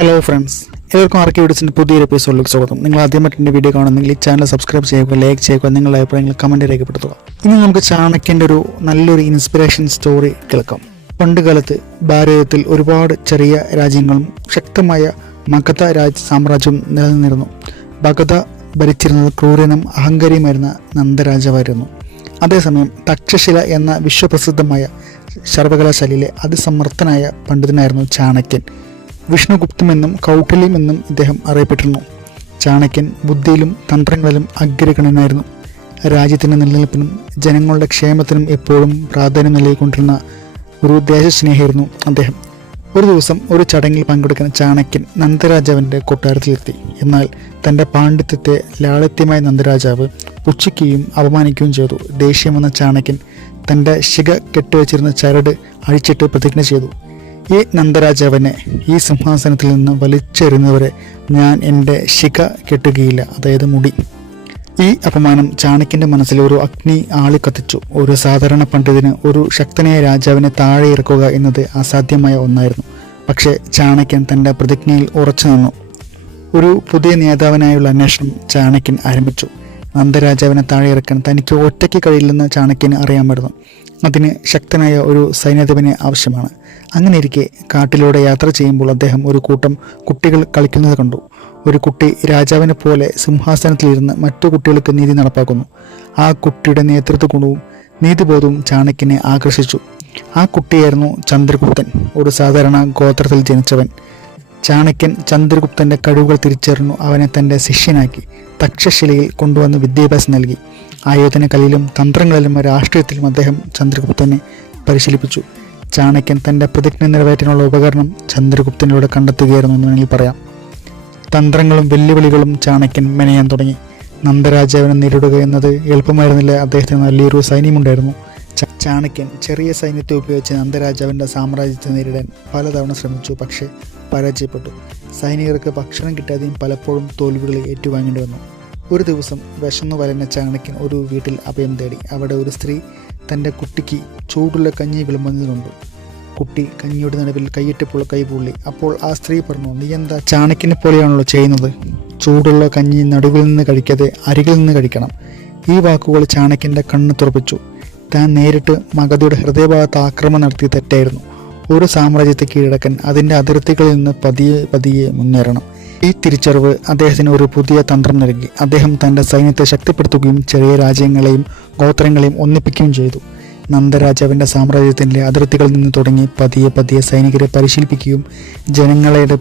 Hello friends, എല്ലാവർക്കും ആർക്കെ വീഡിയോസിൻ്റെ പുതിയൊരു എപ്പിസോഡിലേക്ക് സ്വാഗതം. നിങ്ങൾ ആദ്യമായിട്ട് എൻ്റെ വീഡിയോ കാണുന്നെങ്കിൽ ഈ ചാനൽ സബ്സ്ക്രൈബ് ചെയ്യുക, ലൈക്ക് ചെയ്യുക, നിങ്ങളുടെ അഭിപ്രായങ്ങൾ കമൻറ്റ് രേഖപ്പെടുത്തുക. ഇനി നമുക്ക് ചാണക്യൻ്റെ ഒരു നല്ലൊരു ഇൻസ്പിറേഷൻ സ്റ്റോറി കേൾക്കാം. പണ്ടുകാലത്ത് ഭാരതത്തിൽ ഒരുപാട് ചെറിയ രാജ്യങ്ങളും ശക്തമായ മഗധ സാമ്രാജ്യവും നിലനിന്നിരുന്നു. മഗധ ഭരിച്ചിരുന്നത് ക്രൂരനും അഹങ്കാരിയുമായിരുന്ന നന്ദരാജാവായിരുന്നു. അതേസമയം തക്ഷശില എന്ന വിശ്വപ്രസിദ്ധമായ സർവകലാശാലയിലെ അതിസമർത്ഥനായ പണ്ഡിതനായിരുന്നു ചാണക്യൻ. വിഷ്ണുഗുപ്തമെന്നും കൗട്ടില്യമെന്നും ഇദ്ദേഹം അറിയപ്പെട്ടിരുന്നു. ചാണക്യൻ ബുദ്ധിയിലും തന്ത്രങ്ങളിലും അഗ്രഗണ്യനായിരുന്നു. രാജ്യത്തിൻ്റെ നിലനിൽപ്പിനും ജനങ്ങളുടെ ക്ഷേമത്തിനും എപ്പോഴും പ്രാധാന്യം നൽകിക്കൊണ്ടിരുന്ന ഒരു ദേശസ്നേഹിയായിരുന്നു അദ്ദേഹം. ഒരു ദിവസം ഒരു ചടങ്ങിൽ പങ്കെടുക്കാൻ ചാണക്യൻ നന്ദരാജാവിൻ്റെ കൊട്ടാരത്തിലെത്തി. എന്നാൽ തൻ്റെ പാണ്ഡിത്യത്തെ ലാളിത്യമായ നന്ദരാജാവ് പുച്ഛിക്കുകയും അപമാനിക്കുകയും ചെയ്തു. ദേഷ്യം വന്ന ചാണക്യൻ തൻ്റെ ശിഖ കെട്ടിവെച്ചിരുന്ന ചരട് അഴിച്ചിട്ട് പ്രതിജ്ഞ ചെയ്തു, ഈ നന്ദരാജാവിനെ ഈ സിംഹാസനത്തിൽ നിന്ന് വലിച്ചെറിയുന്നവരെ ഞാൻ എൻ്റെ ശിഖ കെട്ടുകയില്ല, അതായത് മുടി. ഈ അപമാനം ചാണക്യൻ്റെ മനസ്സിൽ ഒരു അഗ്നി ആളിക്കത്തിച്ചു. ഒരു സാധാരണ പണ്ഡിതന് ഒരു ശക്തനായ രാജാവിനെ താഴെ ഇറക്കുക എന്നത് അസാധ്യമായ ഒന്നായിരുന്നു. പക്ഷേ ചാണക്യൻ തൻ്റെ പ്രതിജ്ഞയിൽ ഉറച്ചു നിന്നു. ഒരു പുതിയ നേതാവിനായുള്ള അന്വേഷണം ചാണക്യൻ ആരംഭിച്ചു. നന്ദരാജാവിനെ താഴെ ഇറക്കാൻ തനിക്ക് ഒറ്റയ്ക്ക് കഴിയില്ലെന്ന് ചാണക്യന് അറിയാമായിരുന്നു. അതിന് ശക്തനായ ഒരു സൈന്യാധിപനെ ആവശ്യമാണ്. അങ്ങനെയിരിക്കെ കാട്ടിലൂടെ യാത്ര ചെയ്യുമ്പോൾ അദ്ദേഹം ഒരു കൂട്ടം കുട്ടികൾ കളിക്കുന്നത് കണ്ടു. ഒരു കുട്ടി രാജാവിനെ പോലെ സിംഹാസനത്തിലിരുന്ന് മറ്റു കുട്ടികൾക്ക് നീതി നടപ്പാക്കുന്നു. ആ കുട്ടിയുടെ നേതൃത്വ ഗുണവും നീതിബോധവും ചാണക്യനെ ആകർഷിച്ചു. ആ കുട്ടിയായിരുന്നു ചന്ദ്രഗുപ്തൻ, ഒരു സാധാരണ ഗോത്രത്തിൽ ജനിച്ചവൻ. ചാണക്യൻ ചന്ദ്രഗുപ്തൻ്റെ കഴിവുകൾ തിരിച്ചറിഞ്ഞു. അവനെ തൻ്റെ ശിഷ്യനാക്കി തക്ഷശിലയിൽ കൊണ്ടുവന്ന് വിദ്യാഭ്യാസം നൽകി. ആയോധന കലയിലും തന്ത്രങ്ങളിലും രാഷ്ട്രീയത്തിലും അദ്ദേഹം ചന്ദ്രഗുപ്തനെ പരിശീലിപ്പിച്ചു. ചാണക്യൻ തൻ്റെ പ്രതിജ്ഞ നിറവേറ്റാനുള്ള ഉപകരണം ചന്ദ്രഗുപ്തനിലൂടെ കണ്ടെത്തുകയായിരുന്നു എന്ന് വേണമെങ്കിൽ പറയാം. തന്ത്രങ്ങളും വെല്ലുവിളികളും ചാണക്യൻ മെനയാൻ തുടങ്ങി. നന്ദരാജാവിനെ നേരിടുക എന്നത് എളുപ്പമായിരുന്നില്ല. അദ്ദേഹത്തിന് വലിയൊരു സൈന്യമുണ്ടായിരുന്നു. ചാണക്യൻ ചെറിയ സൈന്യത്തെ ഉപയോഗിച്ച് നന്ദരാജാവിൻ്റെ സാമ്രാജ്യത്തെ നേരിടാൻ പലതവണ ശ്രമിച്ചു, പക്ഷേ പരാജയപ്പെട്ടു. സൈനികർക്ക് ഭക്ഷണം കിട്ടാതെയും പലപ്പോഴും തോൽവികൾ ഏറ്റുവാങ്ങേണ്ടി വന്നു. ഒരു ദിവസം വിശന്നു വലഞ്ഞ ചാണക്യൻ ഒരു വീട്ടിൽ അഭയം തേടി. അവിടെ ഒരു സ്ത്രീ തൻ്റെ കുട്ടിക്ക് ചൂടുള്ള കഞ്ഞി വിളമ്പുന്നത് കണ്ടു. കുട്ടി കഞ്ഞിയുടെ നടുവിൽ കൈയിട്ടപ്പോൾ കൈ പൊള്ളി. അപ്പോൾ ആ സ്ത്രീ പറഞ്ഞു, നീ എന്താ ചാണക്യനെ പോലെയാണല്ലോ ചെയ്യുന്നത്? ചൂടുള്ള കഞ്ഞി നടുവിൽ നിന്ന് കഴിക്കാതെ അരികിൽ നിന്ന് കഴിക്കണം. ഈ വാക്കുകൾ ചാണക്യൻ്റെ കണ്ണ് തുറപ്പിച്ചു. താൻ നേരിട്ട് മഗധയുടെ ഹൃദയഭാഗത്ത് ആക്രമണം നടത്തിയ തെറ്റായിരുന്നു. ഒരു സാമ്രാജ്യത്തെ കീഴടക്കാൻ അതിൻ്റെ അതിർത്തികളിൽ നിന്ന് പതിയെ മുന്നേറണം. ഈ തിരിച്ചറിവ് അദ്ദേഹത്തിന് ഒരു പുതിയ തന്ത്രം നൽകി. അദ്ദേഹം തൻ്റെ സൈന്യത്തെ ശക്തിപ്പെടുത്തുകയും ചെറിയ രാജ്യങ്ങളെയും ഗോത്രങ്ങളെയും ഒന്നിപ്പിക്കുകയും ചെയ്തു. നന്ദരാജാവിൻ്റെ സാമ്രാജ്യത്തിൻ്റെ അതിർത്തികളിൽ നിന്ന് തുടങ്ങി പതിയെ സൈനികരെ പരിശീലിപ്പിക്കുകയും ജനങ്ങളുടെ